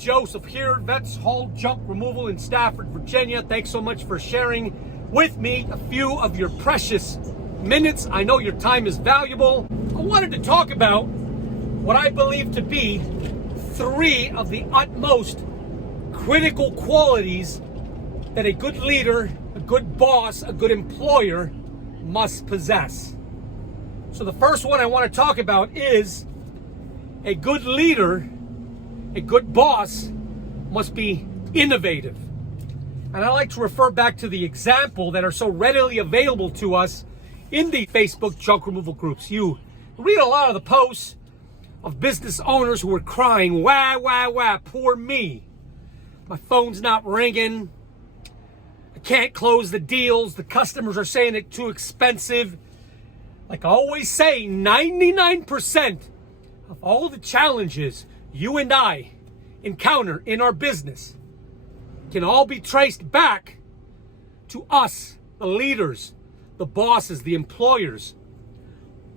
Joseph here, Vets Haul Junk Removal in Stafford, Virginia. Thanks so much for sharing with me a few of your precious minutes. I know your time is valuable. I wanted to talk about what I believe to be 3 of the utmost critical qualities that a good leader, a good boss, a good employer must possess. So the first one I want to talk about is a good leader, a good boss must be innovative. And I like to refer back to the example that are so readily available to us in the Facebook junk removal groups. You read a lot of the posts of business owners who are crying, wah, wah, wah, poor me. My phone's not ringing. I can't close the deals. The customers are saying it's too expensive. Like I always say, 99% of all the challenges you and I encounter in our business can all be traced back to us, the leaders, the bosses, the employers.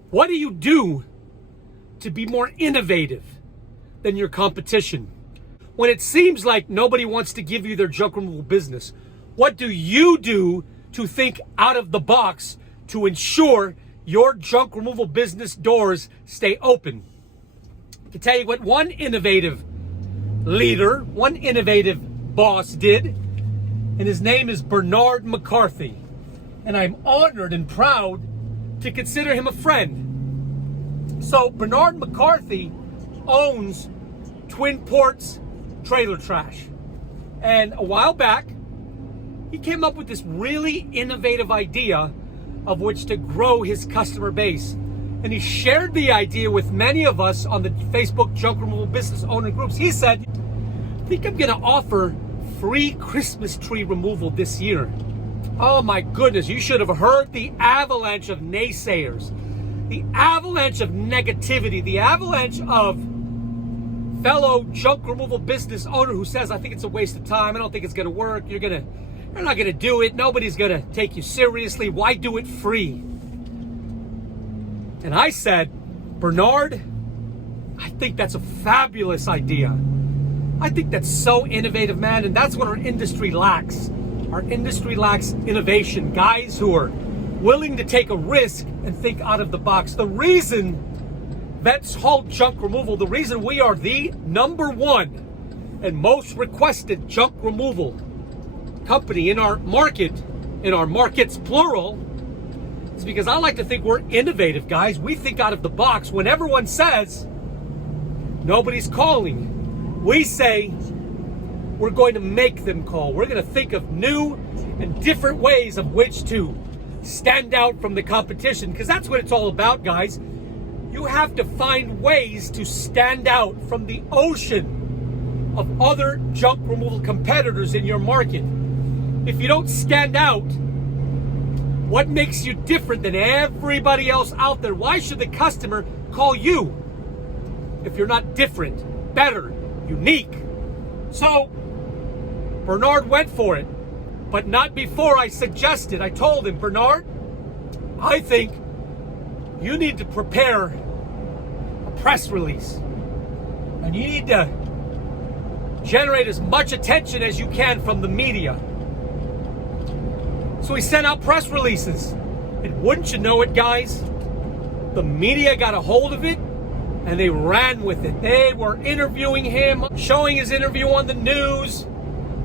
What do you do to be more innovative than your competition? When it seems like nobody wants to give you their junk removal business, what do you do to think out of the box to ensure your junk removal business doors stay open? I can tell you what one innovative leader, one innovative boss did, and his name is Bernard McCarthy. And I'm honored and proud to consider him a friend. So Bernard McCarthy owns Twin Ports Trailer Trash. And a while back, he came up with this really innovative idea of which to grow his customer base. And he shared the idea with many of us on the Facebook junk removal business owner groups. He said, I think I'm gonna offer free Christmas tree removal this year. Oh my goodness, you should have heard the avalanche of naysayers, the avalanche of negativity, the avalanche of fellow junk removal business owner who says, I think it's a waste of time. I don't think it's gonna work. You're not gonna do it. Nobody's gonna take you seriously. Why do it free? And I said, Bernard, I think that's a fabulous idea. I think that's so innovative, man. And that's what our industry lacks. Our industry lacks innovation. Guys who are willing to take a risk and think out of the box. The reason Vets Haul Junk Removal, the reason we are the #1 and most requested junk removal company in our market, in our markets plural, is because I like to think we're innovative, guys. We think out of the box. When everyone says nobody's calling, we say we're going to make them call. We're going to think of new and different ways of which to stand out from the competition, because that's what it's all about, guys. You have to find ways to stand out from the ocean of other junk removal competitors in your market. If you don't stand out, what makes you different than everybody else out there? Why should the customer call you if you're not different, better, unique? So Bernard went for it, but not before I suggested. I told him, Bernard, I think you need to prepare a press release, and you need to generate as much attention as you can from the media. So he sent out press releases, and wouldn't you know it, guys, the media got a hold of it and they ran with it. They were interviewing him, showing his interview on the news.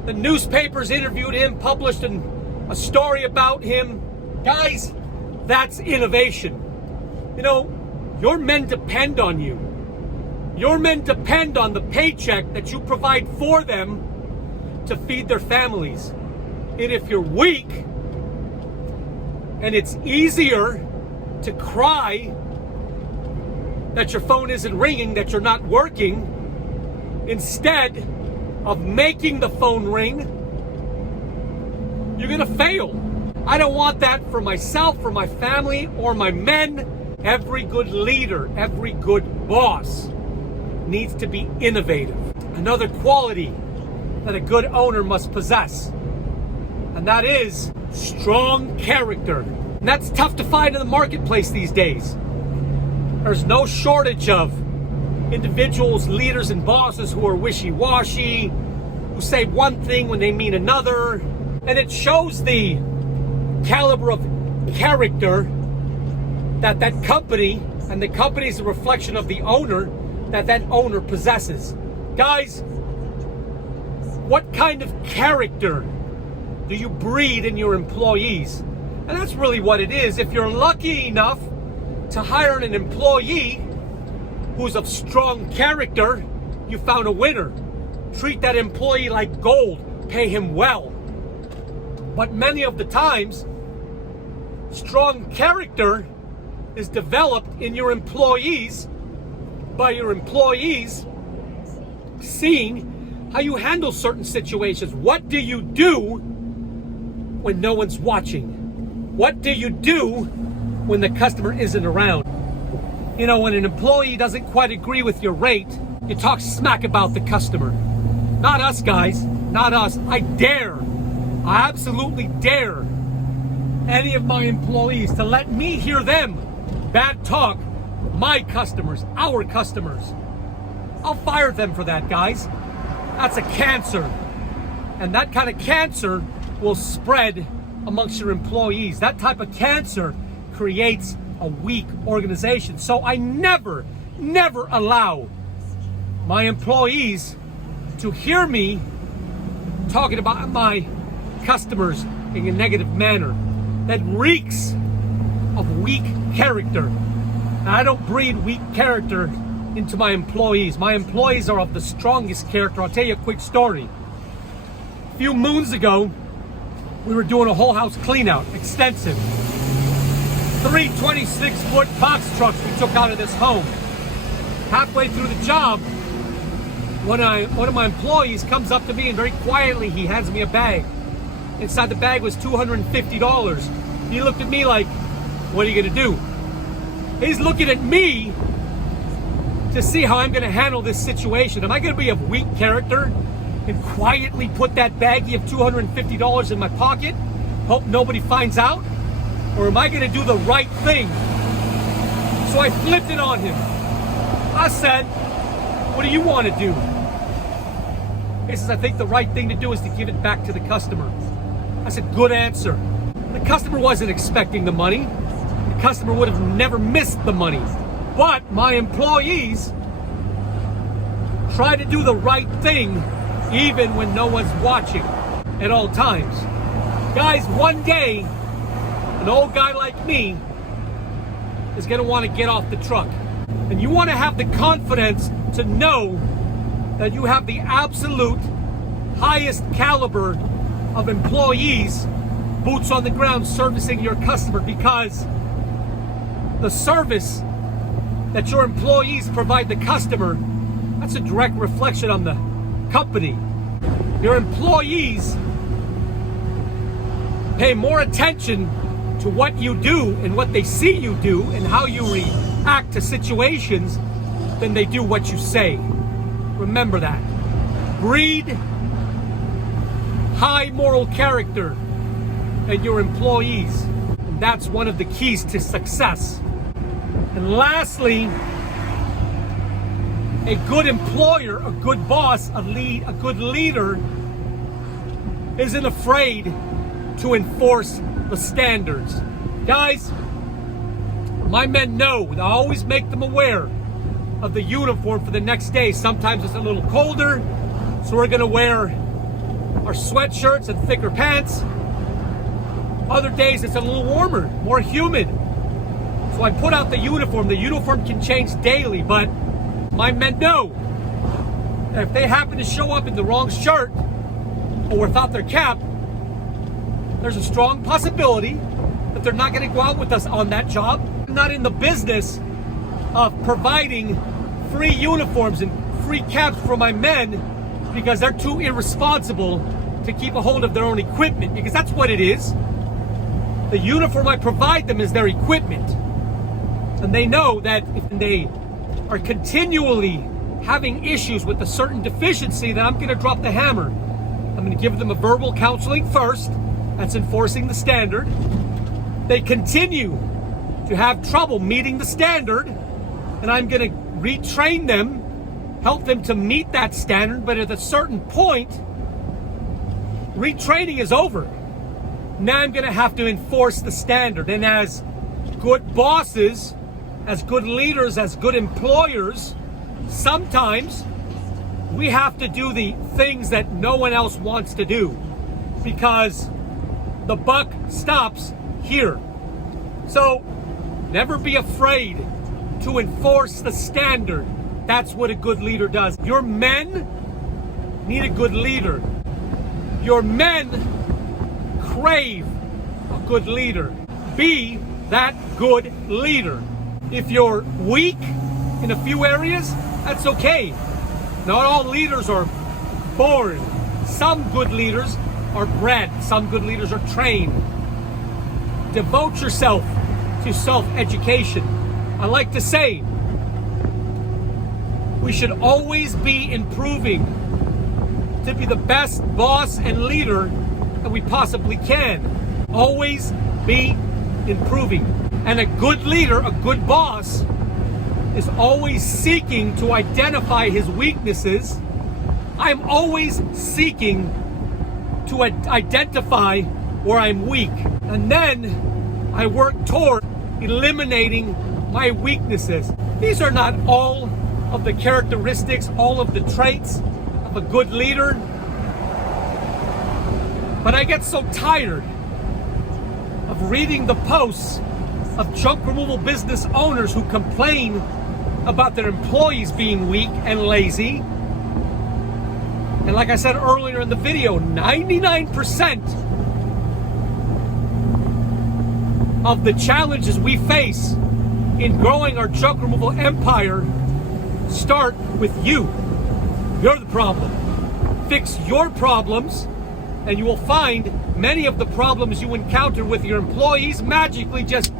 The newspapers interviewed him, published a story about him. Guys, that's innovation. You know, your men depend on you. Your men depend on the paycheck that you provide for them to feed their families. And if you're weak, and it's easier to cry that your phone isn't ringing, that you're not working, instead of making the phone ring, you're gonna fail. I don't want that for myself, for my family, or my men. Every good leader, every good boss needs to be innovative. Another quality that a good owner must possess, and that is strong character. And that's tough to find in the marketplace these days. There's no shortage of individuals, leaders, and bosses who are wishy-washy, who say one thing when they mean another, and it shows the caliber of character that that company, and the company is a reflection of the owner, that owner possesses. Guys, what kind of character do you breed in your employees? And that's really what it is. If you're lucky enough to hire an employee who's of strong character, you found a winner. Treat that employee like gold, pay him well. But many of the times, strong character is developed in your employees by your employees seeing how you handle certain situations. What do you do when no one's watching? What do you do when the customer isn't around? You know, when an employee doesn't quite agree with your rate, you talk smack about the customer. Not us, guys, not us. I absolutely dare any of my employees to let me hear them bad talk my customers, our customers. I'll fire them for that, guys. That's a cancer. And that kind of cancer will spread amongst your employees. That type of cancer creates a weak organization. So I never allow my employees to hear me talking about my customers in a negative manner. That reeks of weak character. And I don't breed weak character into my employees. My employees are of the strongest character. I'll tell you a quick story. A few moons ago, we were doing a whole house clean out, extensive. 3 26-foot box trucks we took out of this home. Halfway through the job, one of my employees comes up to me and very quietly he hands me a bag. Inside the bag was $250. He looked at me like, what are you gonna do? He's looking at me to see how I'm gonna handle this situation. Am I gonna be of weak character and quietly put that baggie of $250 in my pocket, hope nobody finds out? Or am I gonna do the right thing? So I flipped it on him. I said, what do you wanna do? He says, I think the right thing to do is to give it back to the customer. I said, good answer. The customer wasn't expecting the money. The customer would have never missed the money. But my employees try to do the right thing even when no one's watching at all times. Guys, one day, an old guy like me is gonna wanna get off the truck. And you wanna have the confidence to know that you have the absolute highest caliber of employees, boots on the ground, servicing your customer, because the service that your employees provide the customer, that's a direct reflection on the company. Your employees pay more attention to what you do and what they see you do and how you react to situations than they do what you say. Remember that. Breed high moral character in your employees. And that's one of the keys to success. And lastly, a good employer, a good boss, a good leader isn't afraid to enforce the standards. Guys, my men know, I always make them aware of the uniform for the next day. Sometimes it's a little colder, so we're gonna wear our sweatshirts and thicker pants. Other days it's a little warmer, more humid. So I put out the uniform. The uniform can change daily, but my men know that if they happen to show up in the wrong shirt or without their cap, there's a strong possibility that they're not going to go out with us on that job. I'm not in the business of providing free uniforms and free caps for my men because they're too irresponsible to keep a hold of their own equipment, because that's what it is. The uniform I provide them is their equipment. And they know that if they are continually having issues with a certain deficiency, then I'm going to drop the hammer. I'm going to give them a verbal counseling first. That's enforcing the standard. They continue to have trouble meeting the standard, and I'm going to retrain them, help them to meet that standard, but at a certain point, retraining is over. Now I'm going to have to enforce the standard. And as good bosses, as good leaders, as good employers, sometimes we have to do the things that no one else wants to do because the buck stops here. So never be afraid to enforce the standard. That's what a good leader does. Your men need a good leader. Your men crave a good leader. Be that good leader. If you're weak in a few areas, that's okay. Not all leaders are born. Some good leaders are bred. Some good leaders are trained. Devote yourself to self-education. I like to say, we should always be improving to be the best boss and leader that we possibly can. Always be improving. And a good leader, a good boss, is always seeking to identify his weaknesses. I'm always seeking to identify where I'm weak. And then I work toward eliminating my weaknesses. These are not all of the characteristics, all of the traits of a good leader. But I get so tired of reading the posts of junk removal business owners who complain about their employees being weak and lazy. And like I said earlier in the video, 99% of the challenges we face in growing our junk removal empire start with you. You're the problem. Fix your problems, and you will find many of the problems you encounter with your employees magically just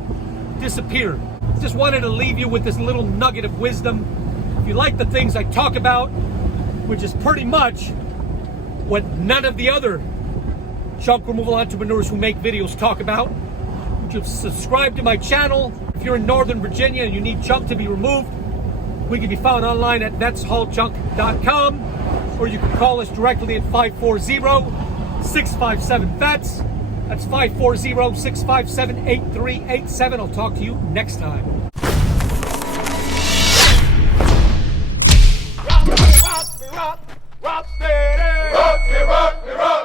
disappear. Just wanted to leave you with this little nugget of wisdom. If you like the things I talk about, which is pretty much what none of the other junk removal entrepreneurs who make videos talk about, would you subscribe to my channel? If you're in Northern Virginia and you need junk to be removed, we can be found online at VETSHaulJunk.com, or you can call us directly at 540-657-VETS. That's 540-657-8387. I'll talk to you next time. Rock me, rock me, rock, rock steady. Rock me, rock me, rock.